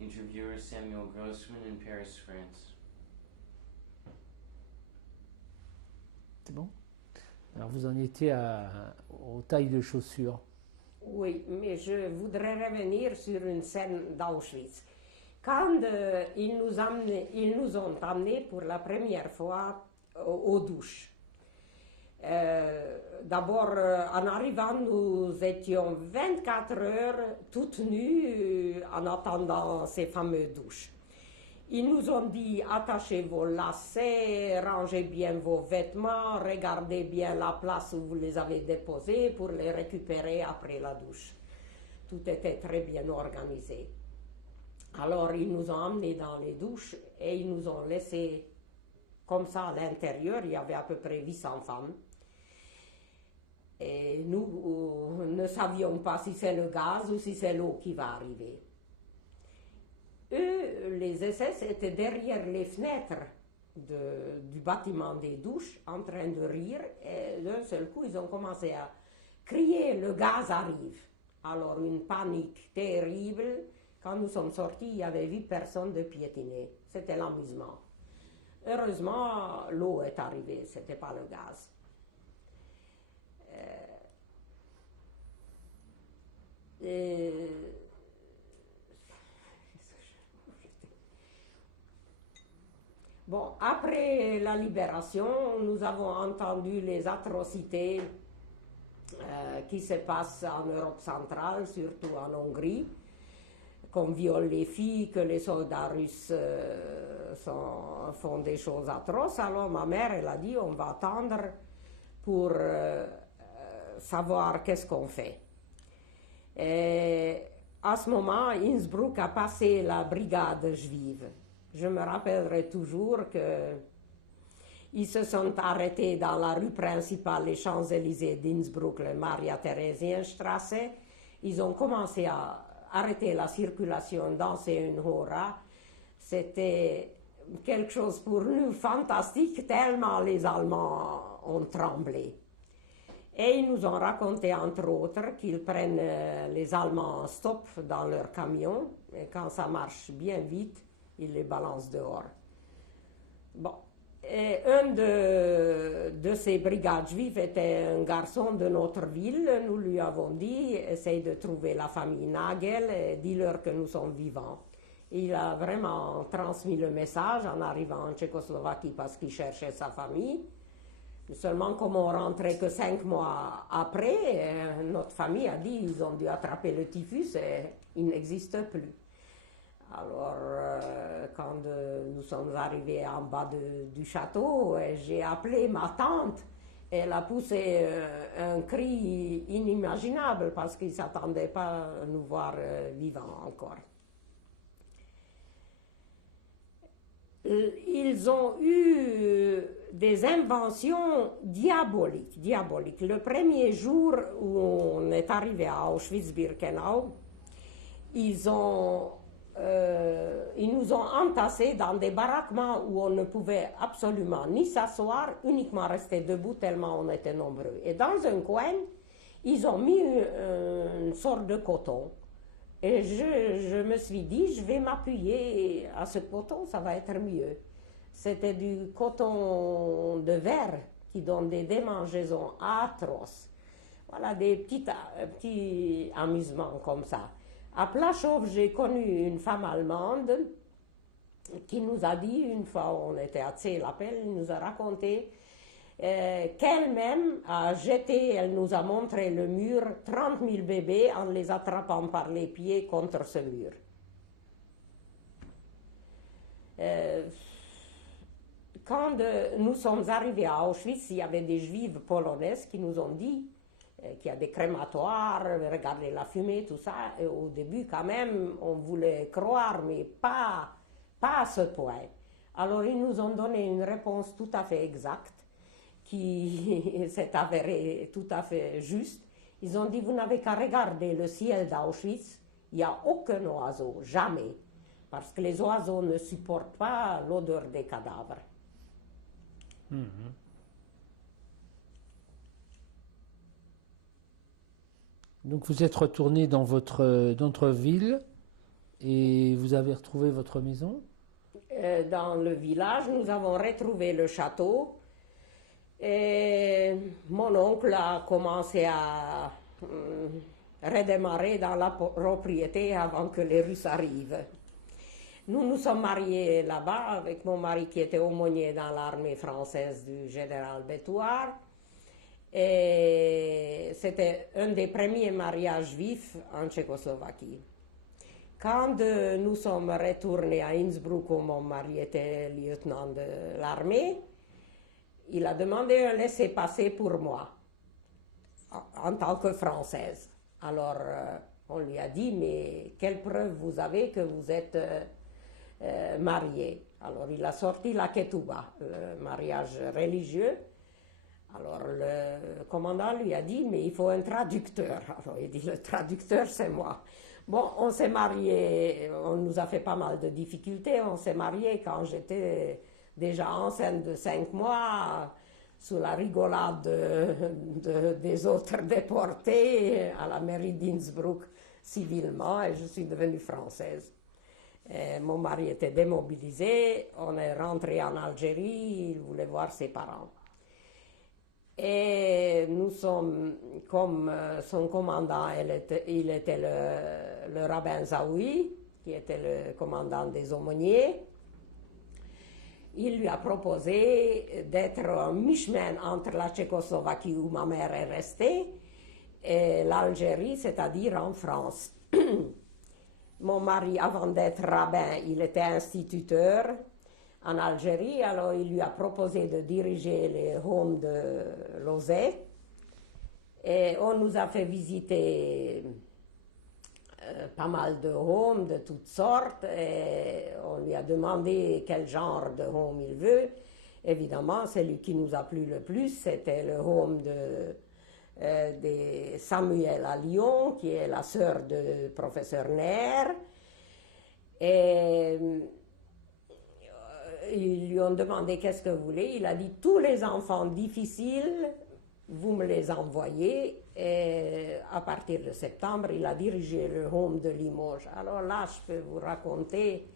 Interviewer Samuel Grossman in Paris, France. C'est bon? Alors vous en étiez aux tailles de chaussures. Oui, mais je voudrais revenir sur une scène d'Auschwitz. Quand ils nous ont amenés pour la première fois aux douches. D'abord, en arrivant, nous étions 24 heures toutes nues en attendant ces fameuses douches. Ils nous ont dit attachez vos lacets, rangez bien vos vêtements, regardez bien la place où vous les avez déposés pour les récupérer après la douche. Tout était très bien organisé. Alors ils nous ont emmenés dans les douches et ils nous ont laissés comme ça à l'intérieur. Il y avait à peu près 800 femmes. Et nous ne savions pas si c'est le gaz ou si c'est l'eau qui va arriver. Eux, les SS, étaient derrière les fenêtres du bâtiment des douches en train de rire et d'un seul coup, ils ont commencé à crier « le gaz arrive ». Alors une panique terrible. Quand nous sommes sortis, il y avait 8 personnes de piétiner. C'était l'amusement. Heureusement, l'eau est arrivée, ce n'était pas le gaz. Bon, après la libération, nous avons entendu les atrocités qui se passent en Europe centrale, surtout en Hongrie, qu'on viole les filles, que les soldats russes font des choses atroces. Alors ma mère, elle a dit, on va attendre pour savoir qu'est-ce qu'on fait. Et à ce moment, Innsbruck a passé la brigade juive. Je me rappellerai toujours qu'ils se sont arrêtés dans la rue principale, les Champs-Élysées d'Innsbruck, le Maria-Theresienstrasse. Ils ont commencé à arrêter la circulation, danser une hora. C'était quelque chose pour nous fantastique, tellement les Allemands ont tremblé. Et ils nous ont raconté, entre autres, qu'ils prennent les Allemands en stop dans leur camion, et quand ça marche bien vite, ils les balancent dehors. Bon. Et un de ces brigades juives était un garçon de notre ville. Nous lui avons dit, essaye de trouver la famille Nagel et dis-leur que nous sommes vivants. Il a vraiment transmis le message en arrivant en Tchécoslovaquie parce qu'il cherchait sa famille. Seulement, comme on rentrait que 5 mois après, notre famille a dit qu'ils ont dû attraper le typhus et il n'existe plus. Alors, quand nous sommes arrivés en bas du château, j'ai appelé ma tante. Elle a poussé un cri inimaginable parce qu'ils ne s'attendaient pas à nous voir vivants encore. Ils ont eu des inventions diaboliques. Le premier jour où on est arrivé à Auschwitz-Birkenau, ils nous ont entassés dans des baraquements où on ne pouvait absolument ni s'asseoir, uniquement rester debout tellement on était nombreux. Et dans un coin, ils ont mis une sorte de coton. Et je me suis dit, je vais m'appuyer à ce coton, ça va être mieux. C'était du coton de verre qui donne des démangeaisons atroces. Voilà, des petits amusements comme ça. À Plaschow, j'ai connu une femme allemande qui nous a dit, une fois on était à Zell-Appel, elle nous a raconté qu'elle-même a jeté, elle nous a montré le mur, 30 000 bébés en les attrapant par les pieds contre ce mur. Quand nous sommes arrivés à Auschwitz, il y avait des juives polonaises qui nous ont dit qu'il y a des crématoires, regardez la fumée, tout ça. Et au début, quand même, on voulait croire, mais pas à ce point. Alors, ils nous ont donné une réponse tout à fait exacte, qui s'est avérée tout à fait juste. Ils ont dit, vous n'avez qu'à regarder le ciel d'Auschwitz, il n'y a aucun oiseau, jamais, parce que les oiseaux ne supportent pas l'odeur des cadavres. Donc vous êtes retourné dans votre ville Et vous avez retrouvé votre maison? Dans le village, nous avons retrouvé le château. Et mon oncle a commencé à redémarrer dans la propriété avant que les Russes arrivent. Nous nous sommes mariés là-bas avec mon mari qui était aumônier dans l'armée française du général Bétouard. Et c'était un des premiers mariages juifs en Tchécoslovaquie. Quand nous sommes retournés à Innsbruck, où mon mari était lieutenant de l'armée, il a demandé un laissez-passer pour moi, en tant que Française. Alors, on lui a dit, mais quelle preuve vous avez que vous êtes mariée? Alors, il a sorti la ketouba, le mariage religieux. Alors, le commandant lui a dit, mais il faut un traducteur. Alors, il dit, le traducteur, c'est moi. Bon, on s'est mariés, on nous a fait pas mal de difficultés. On s'est mariés quand j'étais déjà enceinte de 5 mois, sous la rigolade des autres déportés à la mairie d'Innsbruck civilement, et je suis devenue française. Et mon mari était démobilisé, on est rentré en Algérie, il voulait voir ses parents. Et nous sommes, comme son commandant, il était le rabbin Zaoui, qui était le commandant des aumôniers. Il lui a proposé d'être un mi-chemin entre la Tchécoslovaquie où ma mère est restée et l'Algérie, c'est-à-dire en France. Mon mari, avant d'être rabbin, il était instituteur en Algérie, alors il lui a proposé de diriger les homes de Lausée. Et on nous a fait visiter pas mal de homes de toutes sortes, et on lui a demandé quel genre de home il veut. Évidemment, celui qui nous a plu le plus, c'était le home de Samuel à Lyon, qui est la sœur du professeur Neher. Et ils lui ont demandé qu'est-ce que vous voulez. Il a dit tous les enfants difficiles, vous me les envoyez. Et à partir de septembre, il a dirigé le home de Limoges. Alors là, je peux vous raconter,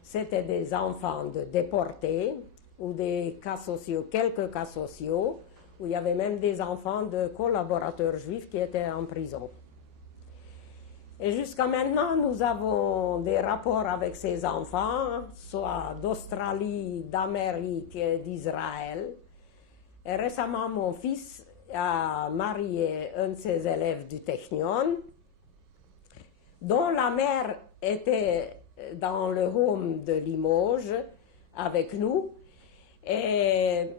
c'était des enfants de déportés ou des cas sociaux, quelques cas sociaux, où il y avait même des enfants de collaborateurs juifs qui étaient en prison. Et jusqu'à maintenant, nous avons des rapports avec ces enfants, soit d'Australie, d'Amérique et d'Israël. Et récemment, mon fils a marié un de ses élèves du Technion, dont la mère était dans le home de Limoges avec nous, et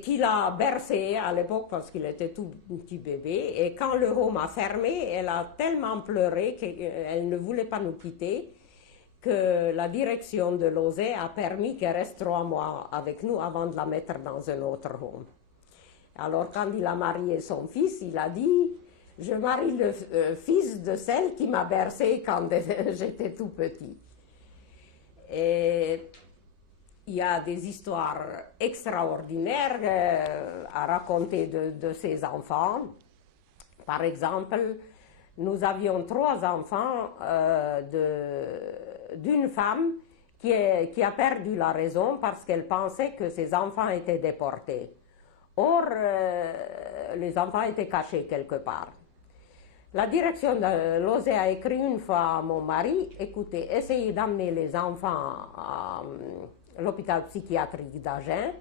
qu'il a bercé à l'époque parce qu'il était tout petit bébé. Et quand le home a fermé, elle a tellement pleuré qu'elle ne voulait pas nous quitter, que la direction de Lausée a permis qu'elle reste 3 mois avec nous avant de la mettre dans un autre home. Alors quand il a marié son fils, il a dit « Je marie le fils de celle qui m'a bercé quand j'étais tout petit ». Et il y a des histoires extraordinaires à raconter de ces enfants. Par exemple, nous avions 3 enfants d'une femme qui a perdu la raison parce qu'elle pensait que ses enfants étaient déportés. Or, les enfants étaient cachés quelque part. La direction de Lausée a écrit une fois à mon mari, écoutez, essayez d'amener les enfants à l'hôpital psychiatrique d'Agen.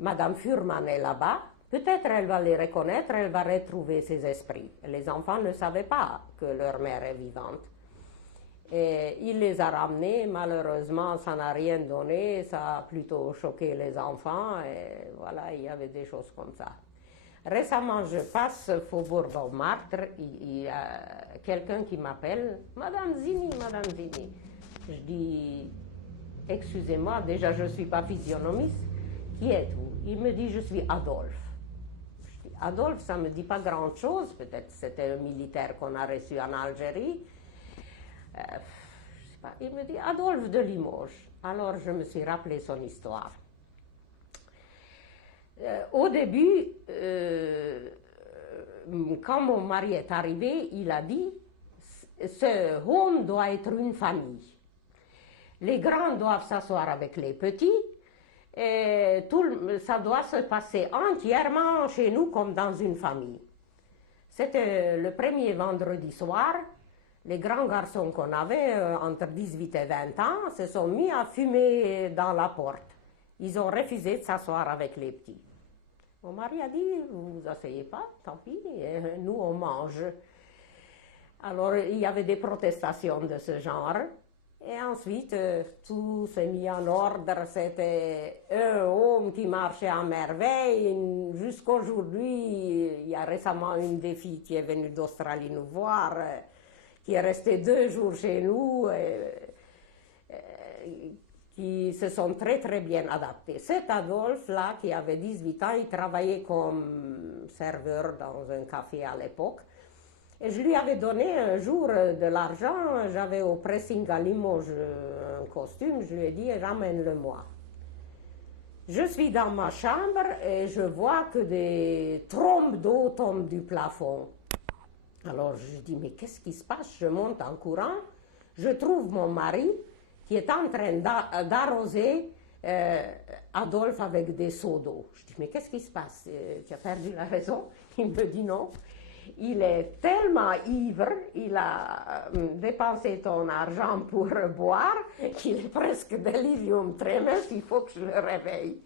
Madame Furman est là-bas. Peut-être elle va les reconnaître, elle va retrouver ses esprits. Les enfants ne savaient pas que leur mère est vivante. Et il les a ramenés, malheureusement ça n'a rien donné, ça a plutôt choqué les enfants, et voilà, il y avait des choses comme ça. Récemment, je passe Faubourg Montmartre, il y a quelqu'un qui m'appelle, Madame Zini. Je dis, excusez-moi, déjà je ne suis pas physionomiste, qui êtes-vous? Il me dit, je suis Adolphe. Je dis, Adolphe, ça ne me dit pas grand-chose, peut-être c'était un militaire qu'on a reçu en Algérie. Je sais pas. Il me dit Adolphe de Limoges. Alors je me suis rappelé son histoire. Au début, quand mon mari est arrivé, il a dit ce home doit être une famille. Les grands doivent s'asseoir avec les petits et ça doit se passer entièrement chez nous comme dans une famille. C'était le premier vendredi soir. Les grands garçons qu'on avait, entre 18 et 20 ans, se sont mis à fumer dans la porte. Ils ont refusé de s'asseoir avec les petits. Mon mari a dit, vous vous asseyez pas, tant pis, nous on mange. Alors il y avait des protestations de ce genre. Et ensuite, tout s'est mis en ordre. C'était un homme qui marchait à merveille. Jusqu'aujourd'hui, il y a récemment une des filles qui est venue d'Australie nous voir, qui est restée 2 jours chez nous, qui se sont très très bien adaptés. Cet Adolphe-là, qui avait 18 ans, il travaillait comme serveur dans un café à l'époque. Et je lui avais donné un jour de l'argent, j'avais au pressing à Limoges un costume, je lui ai dit ramène-le-moi. Je suis dans ma chambre et je vois que des trombes d'eau tombent du plafond. Alors je dis mais qu'est-ce qui se passe? Je monte en courant, je trouve mon mari qui est en train d'arroser Adolphe avec des seaux d'eau. Je dis mais qu'est-ce qui se passe? Tu as perdu la raison? Il me dit non. Il est tellement ivre, il a dépensé ton argent pour boire, qu'il est presque delirium tremens, il faut que je le réveille.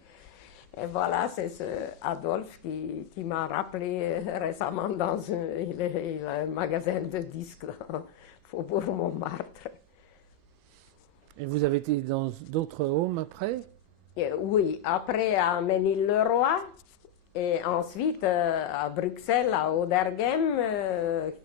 Et voilà, c'est ce Adolphe qui m'a rappelé récemment dans il a un magasin de disques dans Faubourg Montmartre. Et vous avez été dans d'autres homes après? Oui, après à Ménil-le-Roi. Et ensuite, à Bruxelles, à Oderghem,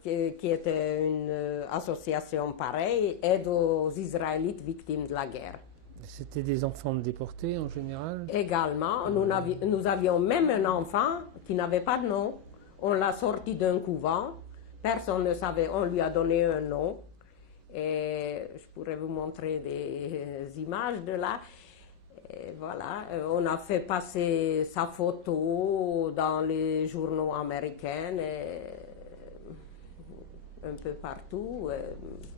qui était une association pareille, aide aux Israélites victimes de la guerre. C'était des enfants déportés en général? Également, nous avions même un enfant qui n'avait pas de nom. On l'a sorti d'un couvent, personne ne savait, on lui a donné un nom. Et je pourrais vous montrer des images de là. Et voilà, on a fait passer sa photo dans les journaux américains, un peu partout.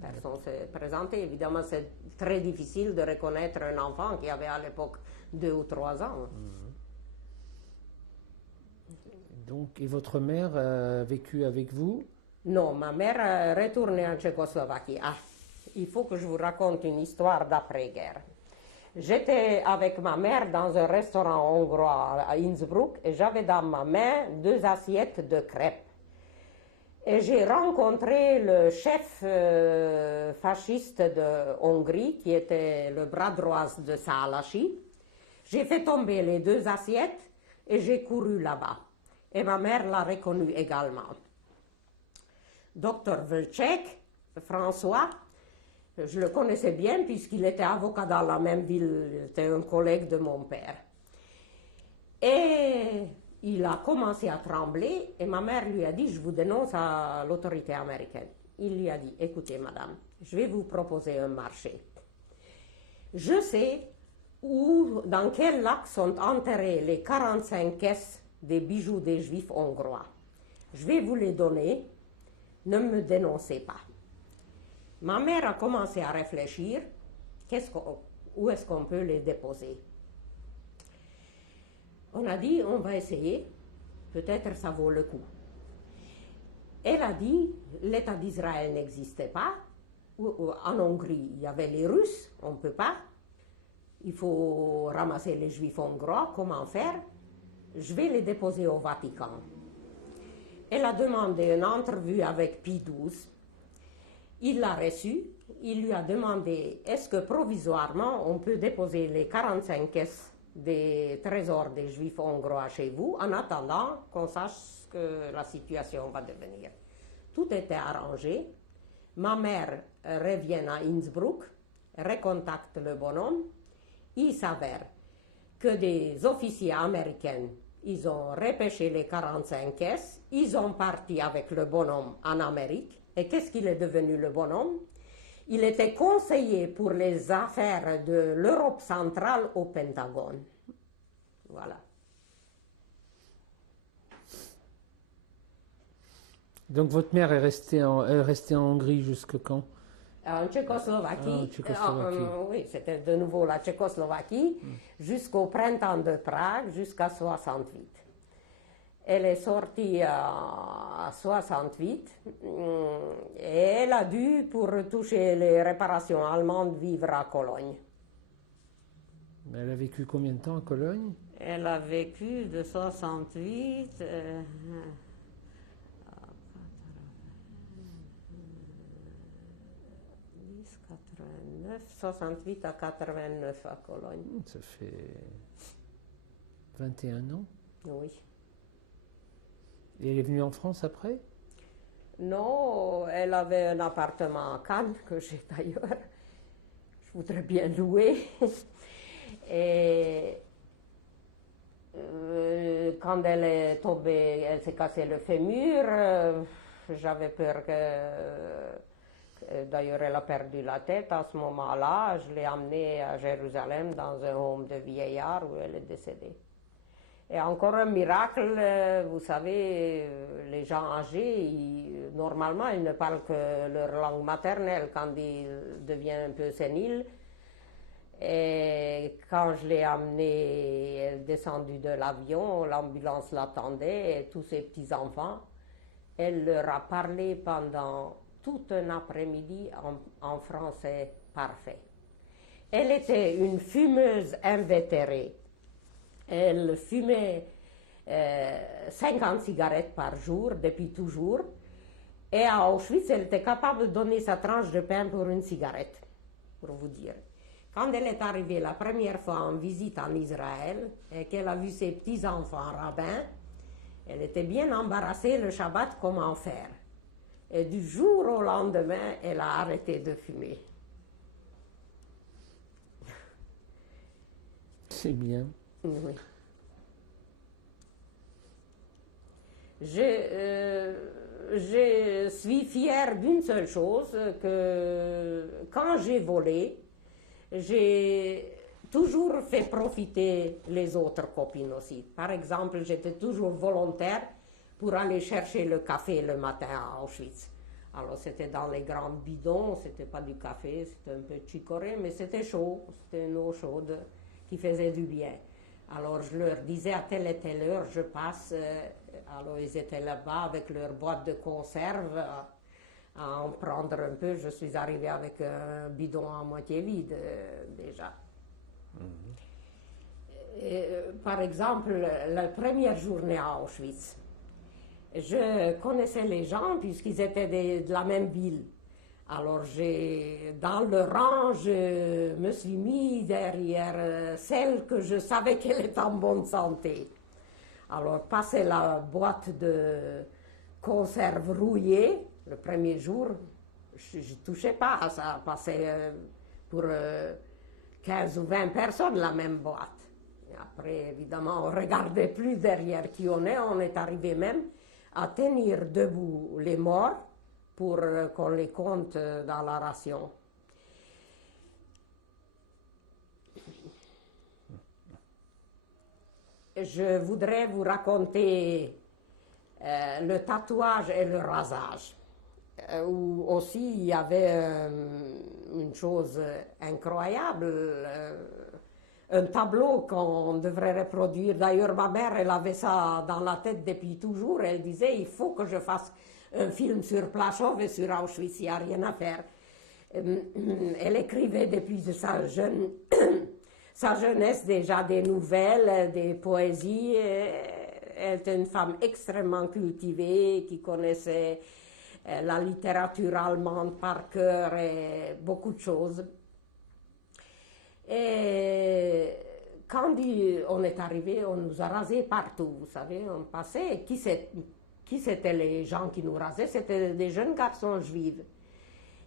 Personne s'est présenté. Évidemment, c'est très difficile de reconnaître un enfant qui avait à l'époque 2 ou 3 ans. Donc, et votre mère a vécu avec vous? Non, ma mère est retournée en Tchécoslovaquie. Ah, il faut que je vous raconte une histoire d'après-guerre. J'étais avec ma mère dans un restaurant hongrois à Innsbruck et j'avais dans ma main 2 assiettes de crêpes. Et j'ai rencontré le chef fasciste de Hongrie, qui était le bras droit de Szálasi. J'ai fait tomber les 2 assiettes et j'ai couru là-bas. Et ma mère l'a reconnu également. Docteur Vlček, François, je le connaissais bien puisqu'il était avocat dans la même ville, il était un collègue de mon père. Et il a commencé à trembler et ma mère lui a dit, je vous dénonce à l'autorité américaine. Il lui a dit, écoutez madame, je vais vous proposer un marché. Je sais dans quel lac sont enterrés les 45 caisses des bijoux des Juifs hongrois. Je vais vous les donner, ne me dénoncez pas. Ma mère a commencé à réfléchir, où est-ce qu'on peut les déposer? On a dit, on va essayer, peut-être ça vaut le coup. Elle a dit, l'État d'Israël n'existait pas, en Hongrie, il y avait les Russes, on ne peut pas, il faut ramasser les Juifs hongrois, comment faire? Je vais les déposer au Vatican. Elle a demandé une entrevue avec Pie XII. Il l'a reçu, il lui a demandé est-ce que provisoirement on peut déposer les 45 caisses des trésors des Juifs hongrois chez vous en attendant qu'on sache ce que la situation va devenir. Tout était arrangé. Ma mère revient à Innsbruck, recontacte le bonhomme. Il s'avère que des officiers américains, ils ont repêché les 45 caisses, ils ont parti avec le bonhomme en Amérique. Et qu'est-ce qu'il est devenu le bonhomme? Il était conseiller pour les affaires de l'Europe centrale au Pentagone. Voilà. Donc votre mère est restée en Hongrie jusque quand? En Tchécoslovaquie. Ah, en Tchécoslovaquie. Oui, c'était de nouveau la Tchécoslovaquie, jusqu'au printemps de Prague, jusqu'à 68. Elle est sortie à 68 et elle a dû, pour toucher les réparations allemandes, vivre à Cologne. Elle a vécu combien de temps à Cologne? Elle a vécu de 68 89, 68 à 89 à Cologne. Ça fait 21 ans. Oui. Et elle est venue en France après? Non, elle avait un appartement à Cannes, que j'ai d'ailleurs. Je voudrais bien louer. Et quand elle est tombée, elle s'est cassé le fémur. J'avais peur d'ailleurs, elle a perdu la tête à ce moment-là. Je l'ai amenée à Jérusalem dans un home de vieillards où elle est décédée. Et encore un miracle, vous savez, les gens âgés, normalement, ils ne parlent que leur langue maternelle quand ils deviennent un peu séniles. Et quand je l'ai amenée, elle est descendue de l'avion, l'ambulance l'attendait, et tous ses petits-enfants, elle leur a parlé pendant tout un après-midi en français parfait. Elle était une fumeuse invétérée. Elle fumait 50 cigarettes par jour, depuis toujours. Et à Auschwitz, elle était capable de donner sa tranche de pain pour une cigarette, pour vous dire. Quand elle est arrivée la première fois en visite en Israël et qu'elle a vu ses petits-enfants rabbins, elle était bien embarrassée le Shabbat comment faire. Et du jour au lendemain, elle a arrêté de fumer. C'est bien. Oui. Je suis fière d'une seule chose, que quand j'ai volé, j'ai toujours fait profiter les autres copines aussi. Par exemple, j'étais toujours volontaire pour aller chercher le café le matin à Auschwitz. Alors c'était dans les grands bidons, c'était pas du café, c'était un peu chicoré, mais c'était chaud, c'était une eau chaude qui faisait du bien. Alors je leur disais à telle et telle heure, je passe, alors ils étaient là-bas avec leur boîte de conserve, à en prendre un peu. Je suis arrivée avec un bidon à moitié vide déjà. Et, par exemple, la première journée à Auschwitz, je connaissais les gens puisqu'ils étaient de la même ville. Alors dans le rang, je me suis mis derrière celle que je savais qu'elle était en bonne santé. Alors passer la boîte de conserve rouillée, le premier jour, je ne touchais pas à ça, passait pour 15 ou 20 personnes la même boîte. Et après, évidemment, on ne regardait plus derrière qui on est arrivé même à tenir debout les morts pour qu'on les compte dans la ration. Je voudrais vous raconter le tatouage et le rasage. Où aussi il y avait une chose incroyable, un tableau qu'on devrait reproduire. D'ailleurs, ma mère, elle avait ça dans la tête depuis toujours. Elle disait, il faut que je fasse un film sur Plaszow et sur Auschwitz, il n'y a rien à faire. Elle écrivait depuis sa jeunesse déjà des nouvelles, des poésies. Elle était une femme extrêmement cultivée, qui connaissait la littérature allemande par cœur et beaucoup de choses. Et quand on est arrivé, on nous a rasés partout, vous savez, on passait. Qui c'était les gens qui nous rasaient? C'était des jeunes garçons juifs.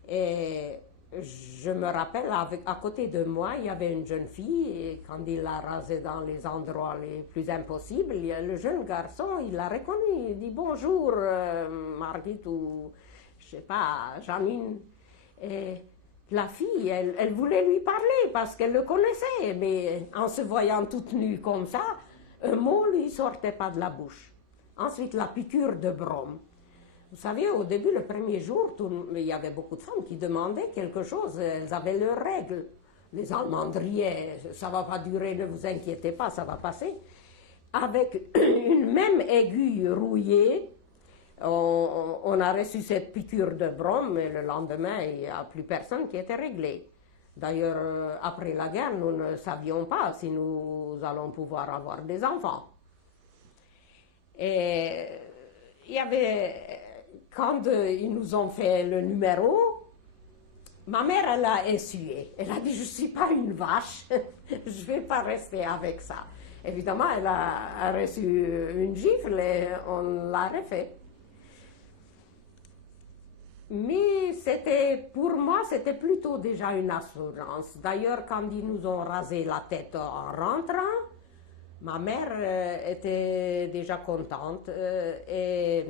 Et je me rappelle, à côté de moi, il y avait une jeune fille, et quand il l'a rasée dans les endroits les plus impossibles, le jeune garçon, il l'a reconnu, il dit bonjour, Margit, ou je sais pas, Janine. Et la fille, elle voulait lui parler parce qu'elle le connaissait, mais en se voyant toute nue comme ça, un mot lui sortait pas de la bouche. Ensuite, la piqûre de brome. Vous savez, au début, le premier jour, il y avait beaucoup de femmes qui demandaient quelque chose. Elles avaient leurs règles. Les Allemandes riaient. Ça ne va pas durer, ne vous inquiétez pas, ça va passer. Avec une même aiguille rouillée, on a reçu cette piqûre de brome et le lendemain, il n'y a plus personne qui était réglé. D'ailleurs, après la guerre, nous ne savions pas si nous allons pouvoir avoir des enfants. Et il y avait, quand ils nous ont fait le numéro, ma mère, elle a essuyé. Elle a dit, je ne suis pas une vache, je ne vais pas rester avec ça. Évidemment, elle a reçu une gifle et on l'a refait. Mais pour moi, c'était plutôt déjà une assurance. D'ailleurs, quand ils nous ont rasé la tête en rentrant, ma mère était déjà contente et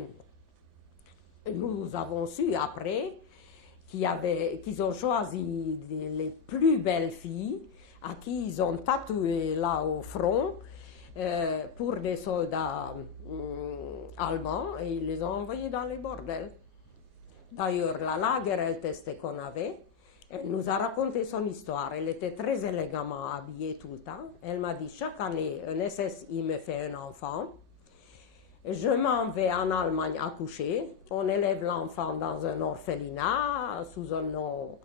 nous avons su après qu'ils ont choisi les plus belles filles à qui ils ont tatoué là au front pour des soldats allemands et ils les ont envoyés dans les bordels. D'ailleurs, la Lagerelteste qu'on avait, elle nous a raconté son histoire. Elle était très élégamment habillée tout le temps. Elle m'a dit, chaque année, un SSI me fait un enfant. Je m'en vais en Allemagne accoucher. On élève l'enfant dans un orphelinat sous un nom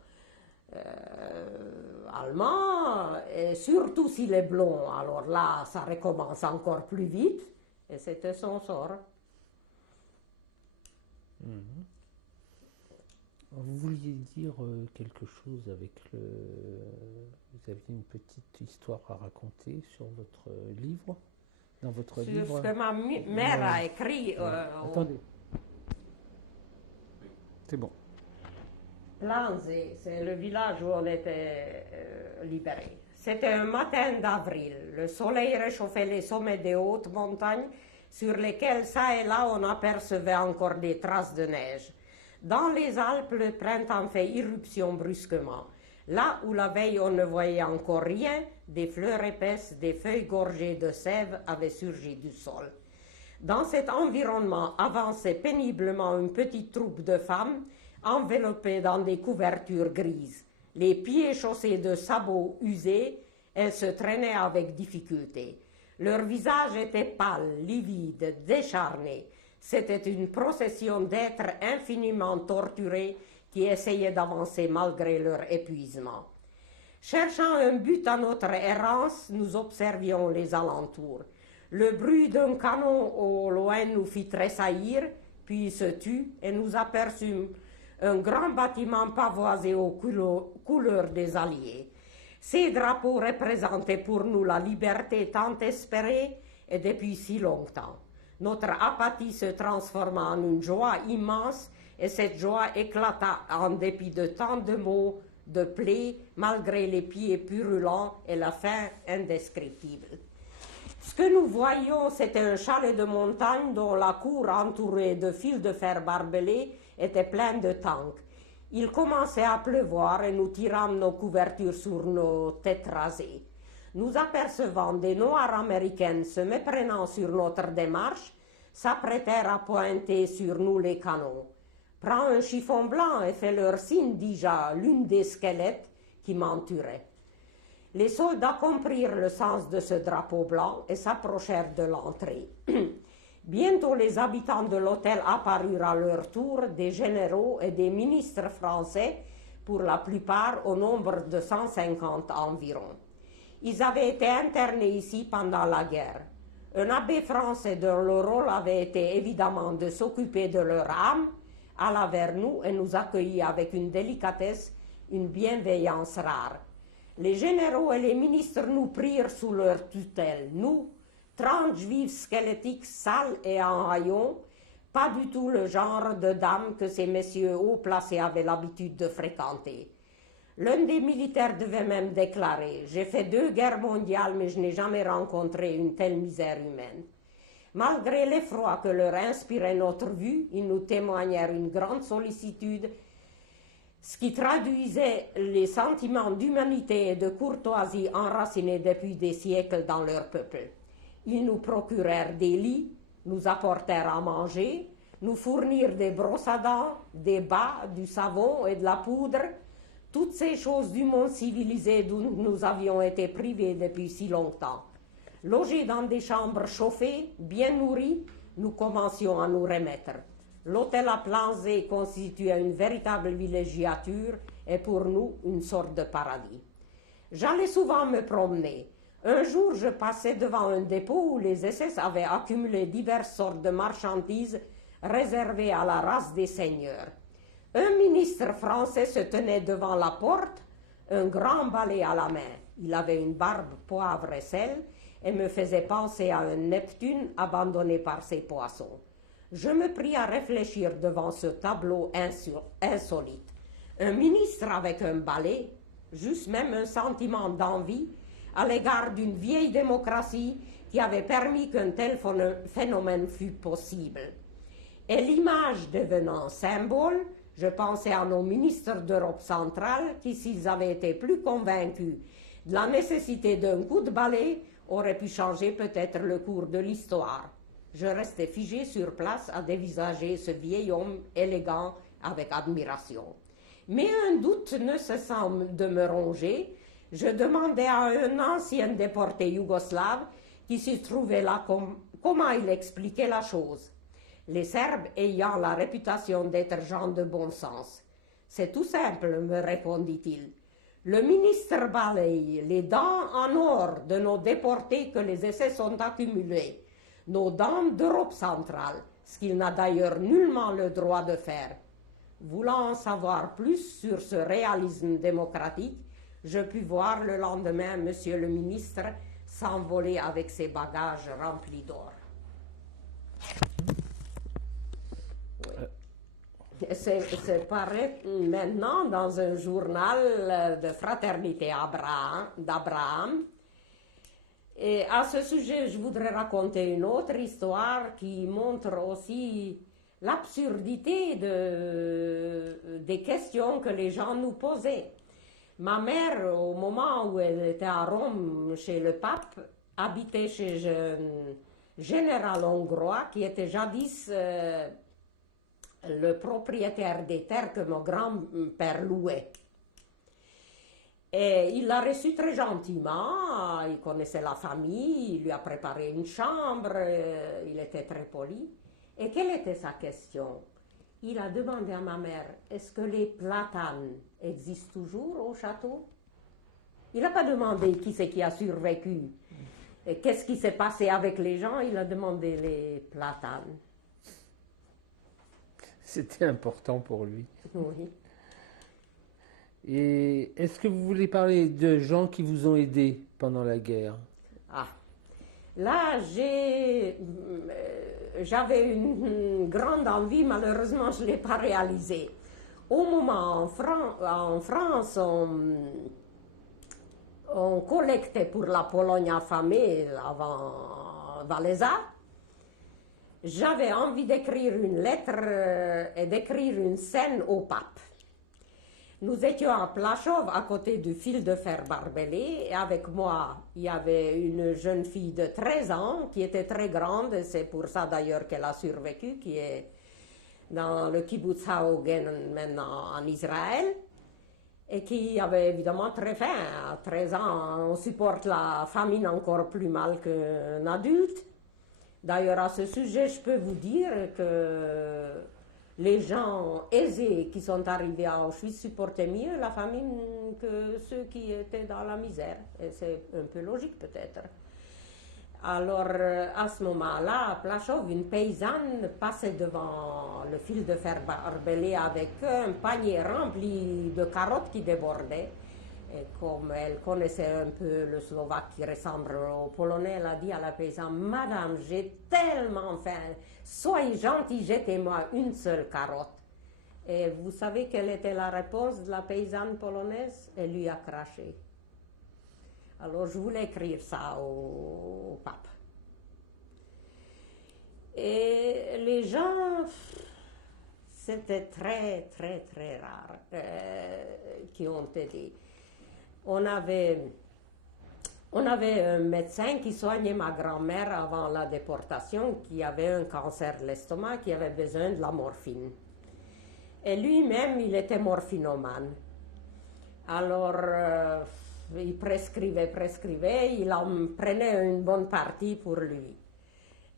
allemand, et surtout s'il est blond. Alors là, ça recommence encore plus vite. Et c'était son sort. Vous vouliez dire quelque chose avec le... Vous aviez une petite histoire à raconter sur votre livre, dans votre livre. Sur ce que ma mère a écrit. Attendez. C'est bon. Planze, c'est le village où on était libérés. C'était un matin d'avril. Le soleil réchauffait les sommets des hautes montagnes sur lesquelles, ça et là, on apercevait encore des traces de neige. Dans les Alpes, le printemps fait irruption brusquement. Là où la veille on ne voyait encore rien, des fleurs épaisses, des feuilles gorgées de sève avaient surgi du sol. Dans cet environnement avançait péniblement une petite troupe de femmes enveloppées dans des couvertures grises. Les pieds chaussés de sabots usés, elles se traînaient avec difficulté. Leur visage était pâle, livide, décharné. C'était une procession d'êtres infiniment torturés qui essayaient d'avancer malgré leur épuisement. Cherchant un but à notre errance, nous observions les alentours. Le bruit d'un canon au loin nous fit tressaillir, puis il se tut et nous aperçûmes un grand bâtiment pavoisé aux couleurs des Alliés. Ces drapeaux représentaient pour nous la liberté tant espérée et depuis si longtemps. Notre apathie se transforma en une joie immense et cette joie éclata en dépit de tant de maux, de plaies, malgré les pieds purulents et la faim indescriptible. Ce que nous voyions, c'était un chalet de montagne dont la cour entourée de fils de fer barbelés était pleine de tanks. Il commençait à pleuvoir et nous tirâmes nos couvertures sur nos têtes rasées. Nous apercevant des Noirs américaines se méprenant sur notre démarche, s'apprêtèrent à pointer sur nous les canons. « Prends un chiffon blanc et fais-leur signe, dis-je à l'une des squelettes qui m'entourait. » Les soldats comprirent le sens de ce drapeau blanc et s'approchèrent de l'entrée. Bientôt les habitants de l'hôtel apparurent à leur tour, des généraux et des ministres français, pour la plupart au nombre de 150 environ. Ils avaient été internés ici pendant la guerre. Un abbé français dont le rôle avait été évidemment de s'occuper de leur âme alla vers nous et nous accueillit avec une délicatesse, une bienveillance rare. Les généraux et les ministres nous prirent sous leur tutelle. Nous, 30 juifs squelettiques sales et en haillons, pas du tout le genre de dames que ces messieurs haut placés avaient l'habitude de fréquenter. L'un des militaires devait même déclarer « J'ai fait 2 guerres mondiales, mais je n'ai jamais rencontré une telle misère humaine. » Malgré l'effroi que leur inspirait notre vue, ils nous témoignèrent une grande sollicitude, ce qui traduisait les sentiments d'humanité et de courtoisie enracinés depuis des siècles dans leur peuple. Ils nous procurèrent des lits, nous apportèrent à manger, nous fournir des brosses à dents, des bas, du savon et de la poudre, toutes ces choses du monde civilisé dont nous avions été privés depuis si longtemps. Logés dans des chambres chauffées, bien nourris, nous commencions à nous remettre. L'hôtel à Planzé constituait une véritable villégiature et pour nous une sorte de paradis. J'allais souvent me promener. Un jour, je passais devant un dépôt où les SS avaient accumulé diverses sortes de marchandises réservées à la race des seigneurs. Un ministre français se tenait devant la porte, un grand balai à la main. Il avait une barbe poivre et sel et me faisait penser à un Neptune abandonné par ses poissons. Je me pris à réfléchir devant ce tableau insolite. Un ministre avec un balai, juste même un sentiment d'envie à l'égard d'une vieille démocratie qui avait permis qu'un tel phénomène fût possible. Et l'image devenant symbole, je pensais à nos ministres d'Europe centrale qui, s'ils avaient été plus convaincus de la nécessité d'un coup de balai, auraient pu changer peut-être le cours de l'histoire. Je restais figé sur place à dévisager ce vieil homme élégant avec admiration. Mais un doute ne cessant de me ronger, je demandai à un ancien déporté yougoslave qui se trouvait là comment il expliquait la chose. Les Serbes ayant la réputation d'être gens de bon sens. C'est tout simple, me répondit-il. Le ministre balaye les dents en or de nos déportés que les SS ont accumulés, nos dents d'Europe centrale, ce qu'il n'a d'ailleurs nullement le droit de faire. Voulant en savoir plus sur ce réalisme démocratique, je pus voir le lendemain Monsieur le ministre s'envoler avec ses bagages remplis d'or. C'est paru maintenant dans un journal de fraternité d'Abraham. Et à ce sujet, je voudrais raconter une autre histoire qui montre aussi l'absurdité des questions que les gens nous posaient. Ma mère, au moment où elle était à Rome chez le pape, habitait chez un général hongrois qui était jadis le propriétaire des terres que mon grand-père louait. Et il l'a reçu très gentiment, il connaissait la famille, il lui a préparé une chambre, il était très poli. Et quelle était sa question? Il a demandé à ma mère, est-ce que les platanes existent toujours au château? Il n'a pas demandé qui c'est qui a survécu, et qu'est-ce qui s'est passé avec les gens, il a demandé les platanes. C'était important pour lui. Oui. Et est-ce que vous voulez parler de gens qui vous ont aidé pendant la guerre? Ah, là j'avais une grande envie, malheureusement je ne l'ai pas réalisée. Au moment en France, on collectait pour la Pologne affamée avant Valéza. J'avais envie d'écrire une lettre et d'écrire une scène au pape. Nous étions à Plaszów, à côté du fil de fer barbelé, et avec moi, il y avait une jeune fille de 13 ans qui était très grande, et c'est pour ça d'ailleurs qu'elle a survécu, qui est dans le kibbutz Haogen maintenant en Israël, et qui avait évidemment très faim. À 13 ans, on supporte la famine encore plus mal qu'un adulte. D'ailleurs, à ce sujet, je peux vous dire que les gens aisés qui sont arrivés à Auschwitz supportaient mieux la famine que ceux qui étaient dans la misère. Et c'est un peu logique peut-être. Alors, à ce moment-là, à Plaszów, une paysanne passait devant le fil de fer barbelé avec un panier rempli de carottes qui débordaient. Et comme elle connaissait un peu le slovaque qui ressemble au polonais, elle a dit à la paysanne, « Madame, j'ai tellement faim, soyez gentille, jetez-moi une seule carotte. » Et vous savez quelle était la réponse de la paysanne polonaise? Elle lui a craché. Alors je voulais écrire ça au pape. Et les gens, c'était très, très, très rare qui ont aidé. On avait On avait un médecin qui soignait ma grand-mère avant la déportation, qui avait un cancer de l'estomac, qui avait besoin de la morphine. Et lui-même, il était morphinomane. Alors, il prescrivait, il en prenait une bonne partie pour lui.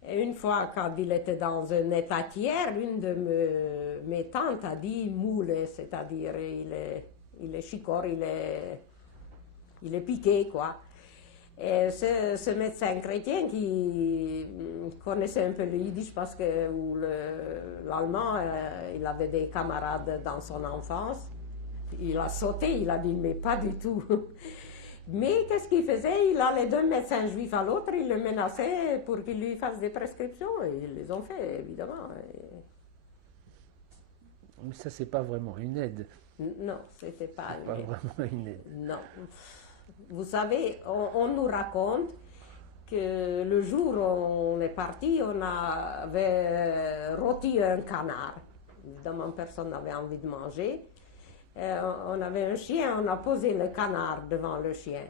Et une fois, quand il était dans un état tiers, une de mes tantes a dit moule, c'est-à-dire il est chicore, il est piqué, quoi. Et ce médecin chrétien qui connaissait un peu le yiddish parce que ou l'allemand, il avait des camarades dans son enfance. Il a sauté, il a dit mais pas du tout. Mais qu'est-ce qu'il faisait? Il allait d'un médecin juif à l'autre, il le menaçait pour qu'il lui fasse des prescriptions et ils les ont fait évidemment. Mais ça, c'est pas vraiment une aide. Non, c'était pas C'est pas vraiment une aide. Non. Vous savez, on nous raconte que le jour où on est parti, on avait rôti un canard. Évidemment, personne n'avait envie de manger. On avait un chien, on a posé le canard devant le chien.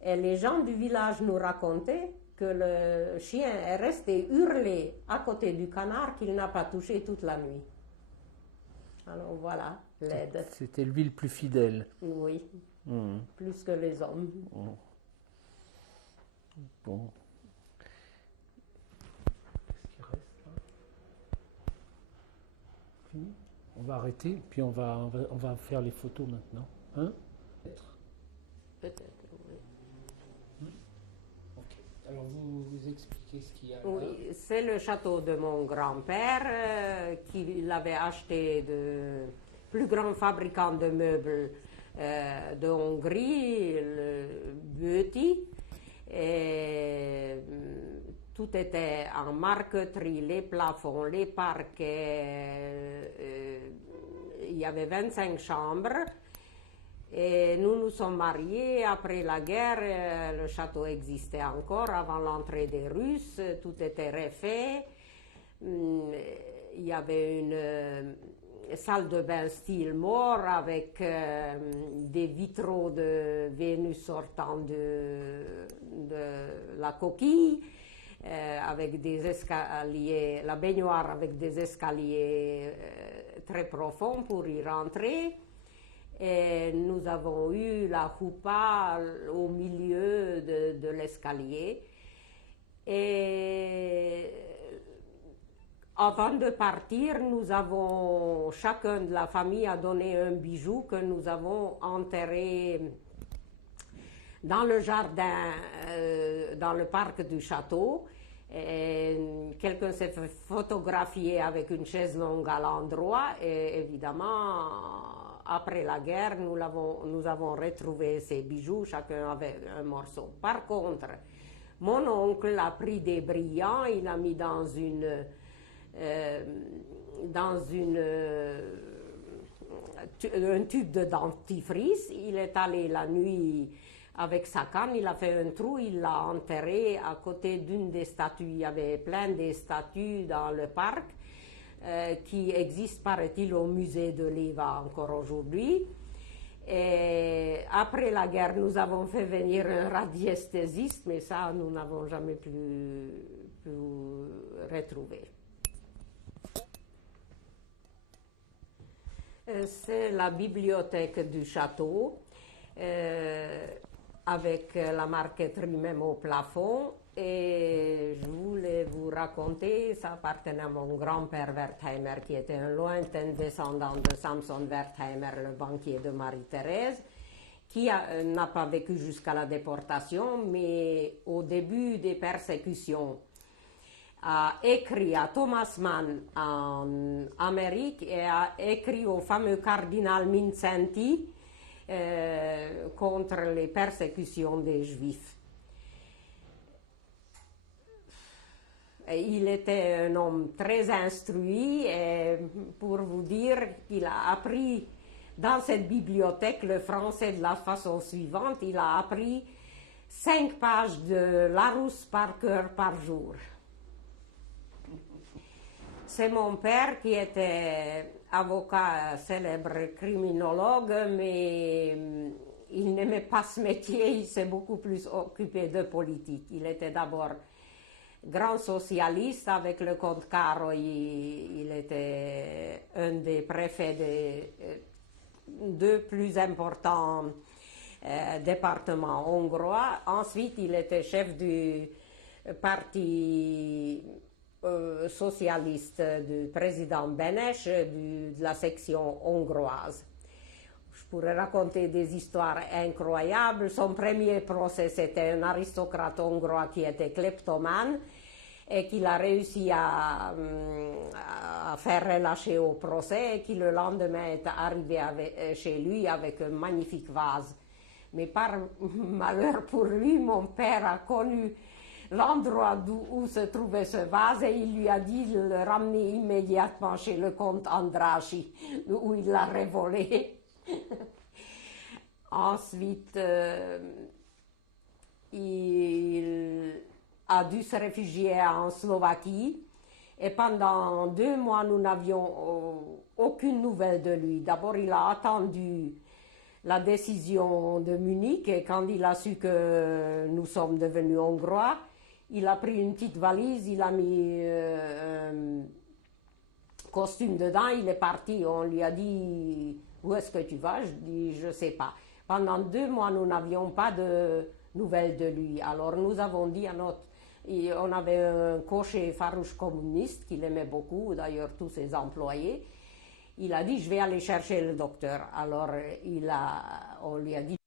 Et les gens du village nous racontaient que le chien est resté hurler à côté du canard qu'il n'a pas touché toute la nuit. Alors voilà, l'aide. C'était lui le plus fidèle. Oui, plus que les hommes. Bon. Qu'est-ce qu'il reste là? Fini? On va arrêter, puis on va faire les photos maintenant. Hein? Peut-être, oui. Ok. Alors vous expliquez ce qu'il y a là. Oui, c'est le château de mon grand-père qui l'avait acheté de plus grand fabricant de meubles de Hongrie, le Böti. Et tout était en marqueterie, les plafonds, les parquets. Il y avait 25 chambres. Et nous nous sommes mariés après la guerre. Le château existait encore avant l'entrée des Russes. Tout était refait. Il y avait une salle de bain style mort avec des vitraux de Vénus sortant de la coquille. Avec des escaliers, la baignoire avec des escaliers très profonds pour y rentrer. Et nous avons eu la choupa au milieu de l'escalier. Et avant de partir, nous avons, chacun de la famille a donné un bijou que nous avons enterré dans le jardin, dans le parc du château. Quelqu'un s'est photographié avec une chaise longue à l'endroit et évidemment, après la guerre, nous avons retrouvé ces bijoux, chacun avait un morceau. Par contre, mon oncle a pris des brillants, il a mis dans un tube de dentifrice, il est allé la nuit avec sa canne, il a fait un trou, il l'a enterré à côté d'une des statues. Il y avait plein de statues dans le parc qui existent, paraît-il, au musée de Leva encore aujourd'hui. Et après la guerre, nous avons fait venir un radiesthésiste, mais ça, nous n'avons jamais pu retrouver. C'est la bibliothèque du château. Avec la marqueterie même au plafond. Et je voulais vous raconter, ça appartenait à mon grand-père Wertheimer, qui était un lointain descendant de Samson Wertheimer, le banquier de Marie-Thérèse, qui n'a pas vécu jusqu'à la déportation, mais au début des persécutions, a écrit à Thomas Mann en Amérique et a écrit au fameux cardinal Mindszenty, contre les persécutions des Juifs. Et il était un homme très instruit et pour vous dire qu'il a appris dans cette bibliothèque le français de la façon suivante, il a appris 5 pages de Larousse par cœur par jour. C'est mon père qui était avocat, célèbre criminologue, mais il n'aimait pas ce métier, il s'est beaucoup plus occupé de politique. Il était d'abord grand socialiste avec le comte Caro, il était un des préfets des deux plus importants départements hongrois. Ensuite, il était chef du parti socialiste du président Benes, de la section hongroise. Je pourrais raconter des histoires incroyables. Son premier procès, c'était un aristocrate hongrois qui était kleptomane et qu'il a réussi à faire relâcher au procès et qui le lendemain est arrivé chez lui avec un magnifique vase. Mais par malheur pour lui, mon père a connu l'endroit où se trouvait ce vase et il lui a dit de le ramener immédiatement chez le comte Andrassy, où il l'a révolé. Ensuite, il a dû se réfugier en Slovaquie et pendant 2 mois, nous n'avions aucune nouvelle de lui. D'abord, il a attendu la décision de Munich et quand il a su que nous sommes devenus hongrois, il a pris une petite valise, il a mis un costume dedans, il est parti. On lui a dit « Où est-ce que tu vas ?» Je dis « Je ne sais pas ». Pendant 2 mois, nous n'avions pas de nouvelles de lui. Alors nous avons dit à on avait un cocher farouche communiste qu'il aimait beaucoup, d'ailleurs tous ses employés. Il a dit « Je vais aller chercher le docteur ». Alors on lui a dit